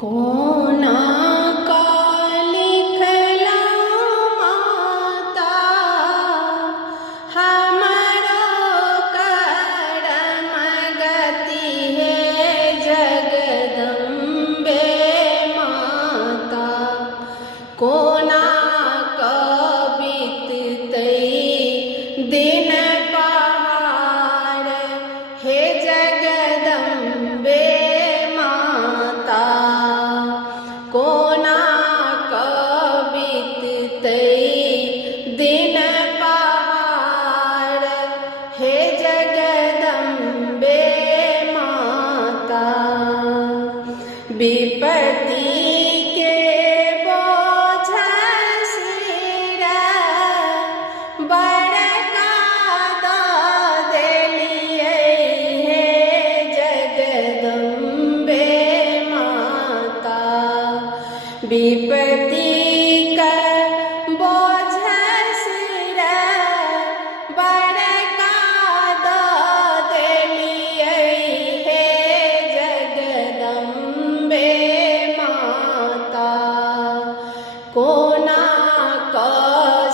कोना का लिखला माता हमारो करम गति है जगदम्बे माता। कोना का बीततई दिन पहाड़ हे जगदम्बे माता। कोना का बीततई दिन पहाड़ हे जगदम्बे माता। विपत्ति के बोझ सिर बड़का द देलियै हे जगदम्बे माता। विपत्ति का बोझ सिर बड़का द देलियै हे जगदम्बे माता। कोना का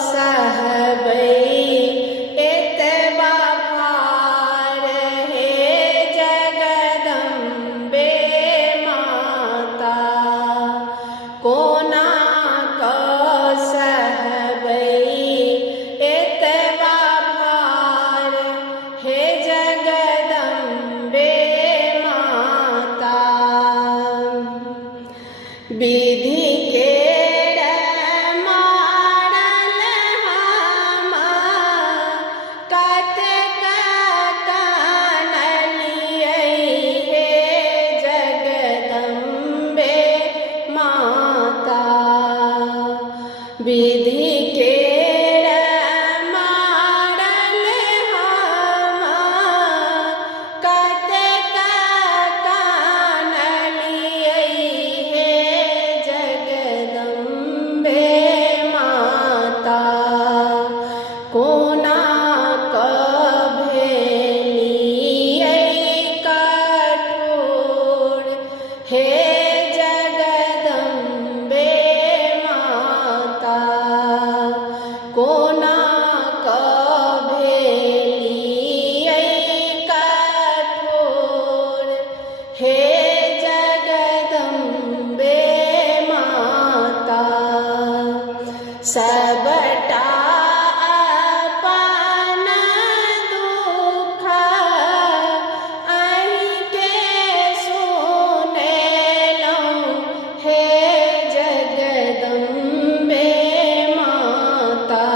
सहबै एतबा भार हे जगदम्बे माता। कोना का सहबै एतबा भार हे जगदम्बे माता। विधि के मारल हम कतेक कानलियै हे जगदम्बे माता। विधि के मारल हम कतेक कानलियै हे जगदम्बे माता। कोना का भेलियै कठोर हे जगदम्बे माता। कोना का भेलियै कठोर हे जगदम्बे माता। सबटा अपन दुख अहिके सुनेलहुँ हे जगदम्बे माता।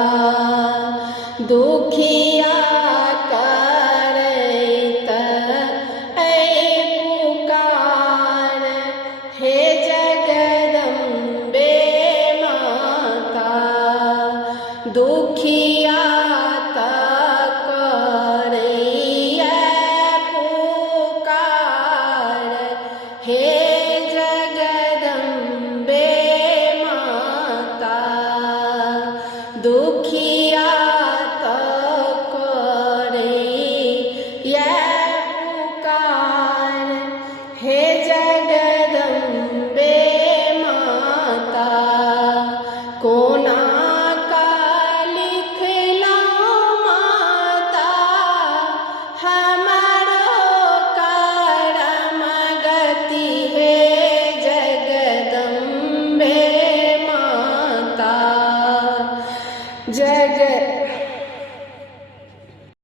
दुखिया करैत पुकार हे जगदम्बे माता। दुखिया करैया पुकार हे जगदम्बे माता। दुखिया करैया पुकार हे जगदम्बे माता। कोना का लिखलहुँ माता हमारो करम गति हे जगदम्बे माता।